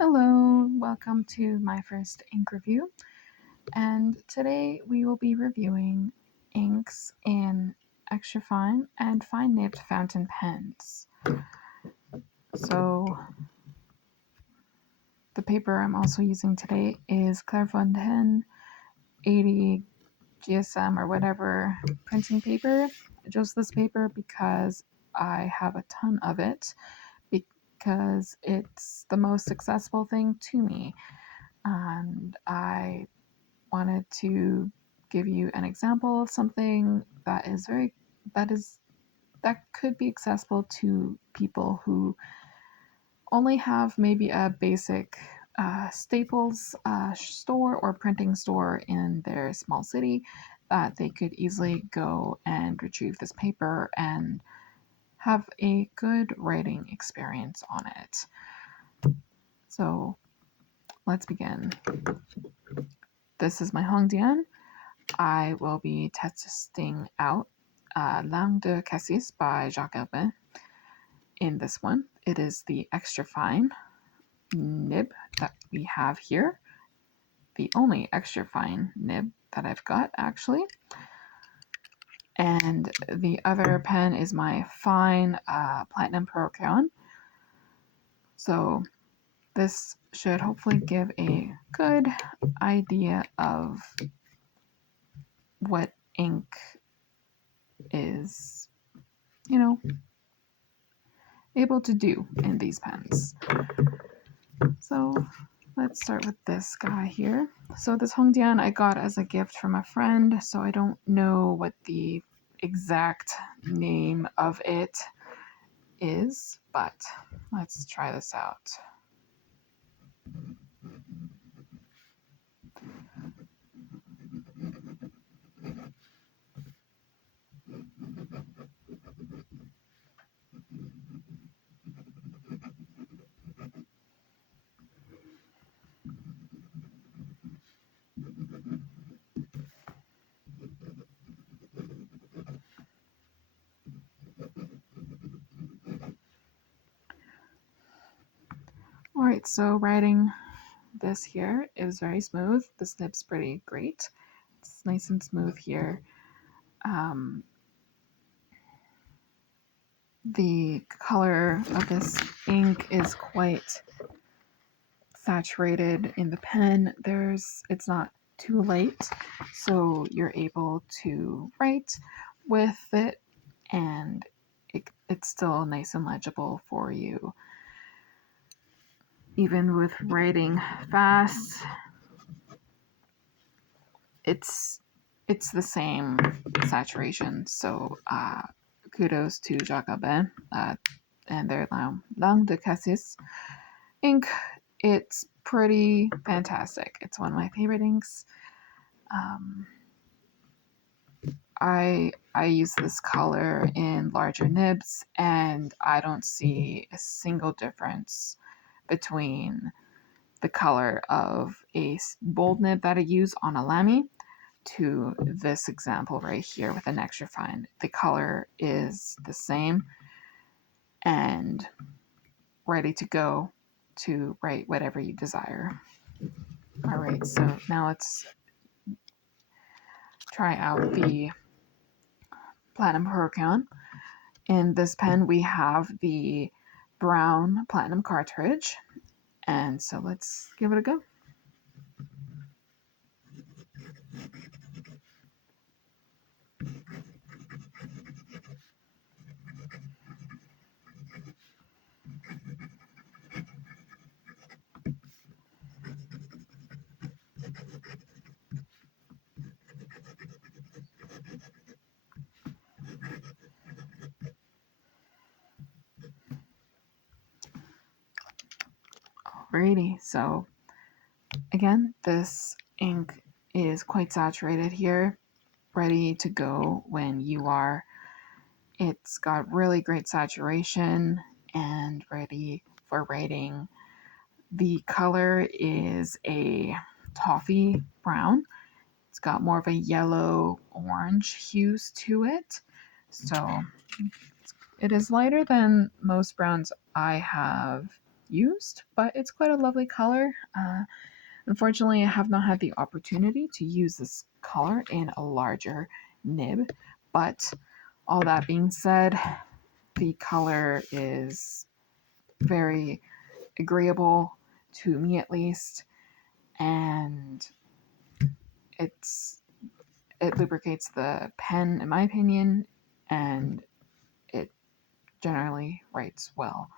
Hello, welcome to my first ink review, and today we will be reviewing inks in extra fine and fine nibbed fountain pens. So the paper I'm also using today is Fontaine 80 GSM or whatever printing paper. I chose this paper because I have a ton of it because it's the most accessible thing to me, and I wanted to give you an example of something that could be accessible to people who only have maybe a basic Staples store or printing store in their small city, that they could easily go and retrieve this paper and have a good writing experience on it. So let's begin. This is my Hong Dian. I will be testing out Larmes de Cassis by Jaques Herbin. In this one, it is the extra fine nib that we have here, the only extra fine nib that I've got actually. And the other pen is my fine Platinum Procyon. So this should hopefully give a good idea of what ink is, able to do in these pens. So let's start with this guy here. So this Hong Dian I got as a gift from a friend, so I don't know what the exact name of it is, but let's try this out. Alright, so writing this here is very smooth. This nib's pretty great. It's nice and smooth here. The color of this ink is quite saturated in the pen. It's not too light, so you're able to write with it, and it's still nice and legible for you. Even with writing fast, it's the same saturation. So kudos to Jaques Herbin and their Larmes de Cassis ink. It's pretty fantastic. It's one of my favorite inks. I use this color in larger nibs, and I don't see a single difference between the color of a bold nib that I use on a Lamy to this example right here with an extra fine. The color is the same and ready to go to write whatever you desire. All right, so now let's try out the Platinum Procyon. In this pen, we have the brown platinum cartridge, and so let's give it a go. Alrighty, so again, this ink is quite saturated here, ready to go when you are. It's got really great saturation and ready for writing. The color is a toffee brown. It's got more of a yellow orange hues to it. So it is lighter than most browns I have used, but it's quite a lovely color. Unfortunately, I have not had the opportunity to use this color in a larger nib, but all that being said, the color is very agreeable to me at least, and it's it lubricates the pen in my opinion, and it generally writes well.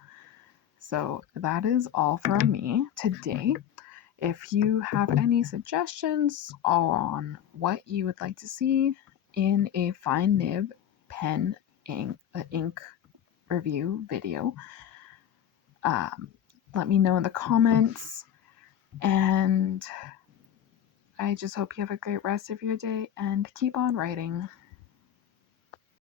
So that is all from me today. If you have any suggestions on what you would like to see in a fine nib pen ink review video, let me know in the comments. And I just hope you have a great rest of your day and keep on writing.